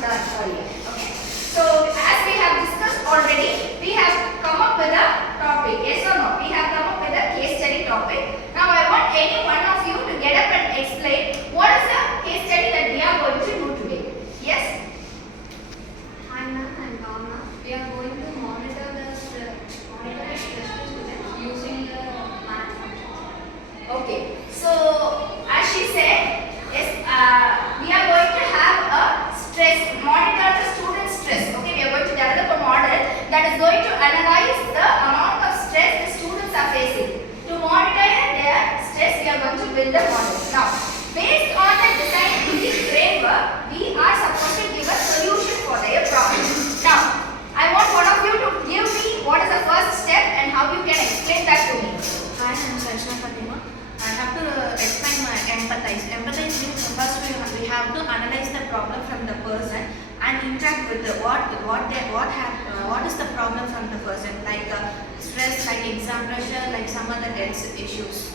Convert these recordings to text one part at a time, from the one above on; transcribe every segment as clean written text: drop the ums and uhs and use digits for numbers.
learned earlier. Okay. So as we have discussed already, we have come up with a topic. Yes or no? We have come up with a case study topic. Now I want any one of you to get up and explain what is the case study that we are going to do today. Yes? Hi ma'am and Bhavna. We are going to monitor the stress students using the math functions. Okay. So as she said, yes, we are going to have a monitor the student stress. Okay, we are going to develop a model that is going to analyze the amount of stress the students are facing. To monitor their stress, we are going to build a model. Now, based on the design thinking framework, we are supposed to give a solution for their problem. Now, I want one of you to give me what is the first step and how you can explain that to me. Hi, I'm Sarshna Fatima. I have to explain my empathize. Empathize means first we have to analyze the problem from the person and interact with the what is the problem from the person, like stress, like exam pressure, like some other health issues.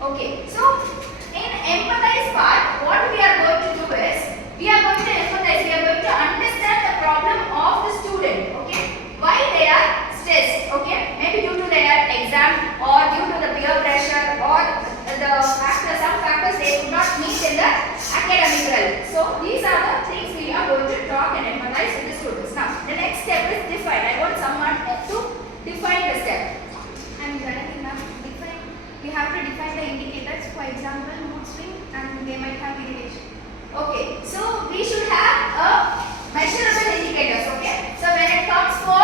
Okay, so in empathize part, what we are going to do is we are going to empathize. We are going to understand the problem of the student. Okay, why they are stressed. Okay, maybe due to their exam or due to the peer pressure or some factors they could not meet in the academic realm. So these are the things we are going to talk and empathize with the students. Now the next step is define. I want someone to define the step. And we have to define the indicators. For example, mood swing, and they might have irritation. Okay, so we should have a measurable indicators. Okay, so when it comes for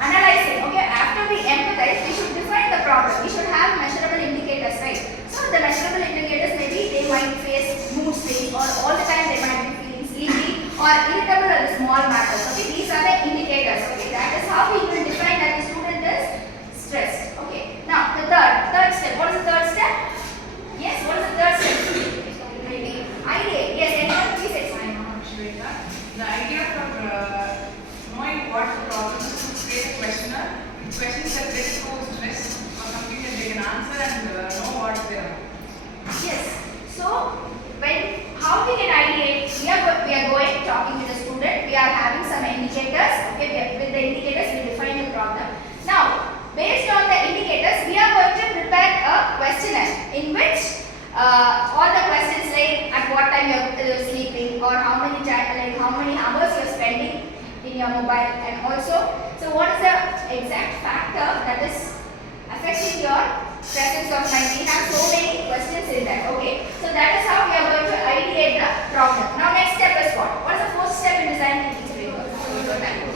analyzing, okay, after we empathize, we should define the problem. We should have measurable indicators, right? So the measurable indicators, maybe they might face mood swing, or all the time they might be feeling sleepy or irritable at the small matters. Okay, these are the indicators. Okay, that is how we will define that the student is stressed. Okay, now the third step. What is the third step? Yes, what is the third step? Idea. Yes, anyone please explain. The idea for knowing what the problem is to create a questionnaire. Questions that related to stress or something that they can answer and know what they are. Yes. So how we can ideate? We are going talking with the student. We are having some indicators. Okay, with the indicators we define the problem. Now, based on the indicators, we are going to prepare a questionnaire in which all the questions like at what time you're sleeping, or how many hours you're spending in your mobile, and also so what is the exact factor that is affecting your presence of mind. We have so many questions in that. Okay, so that is how we are going to ideate the problem. Now next step is what? What is the first step in design thinking framework?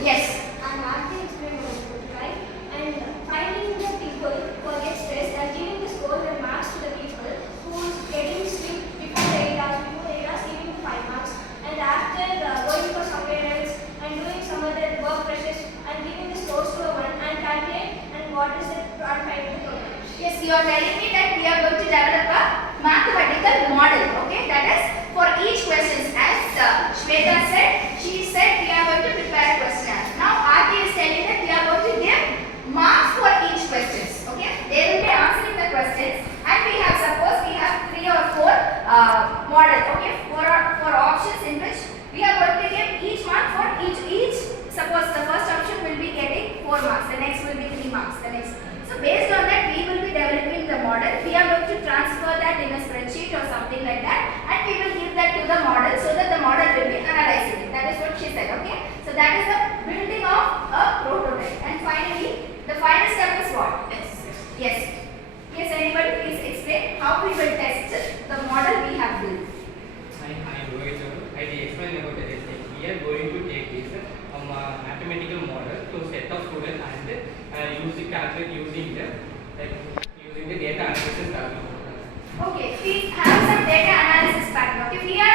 Yes. And after experiment, right? And finding the people who get stressed and giving the scores and marks to the people who is getting sleep before the 8 hours, giving 5 marks. And after going for somewhere else and doing some other work pressures and giving the scores to a 1 and calculate and what is it and finding the total. Yes, you are telling me that we are going to develop a mathematical model. Okay, that is for each question. As Shweta said, she said we are going to prepare a questionnaire. Now Aarti is telling that we are going to give marks for each question. Okay, they will be answering the questions, and we have we have 3 or 4 models. Okay, for options in which we are going to give each mark for each. Suppose the first option will be getting 4 marks, the next will be 3 marks, the next. So based on that, we will be developing the model. We are going to transfer that in a spreadsheet or something like that, and we will give that to the model so that the model will be analyzing it. That is what she said. Okay. So that is the building of a prototype. And finally, the final step is what? Yes. Yes. Anybody please explain how we will test the model we have built. I am Rohit. I will explain about the testing. We are going to take this mathematical model to set of students and calculate using the data analysis calculator. Okay, we have some data analysis pattern. Okay, we are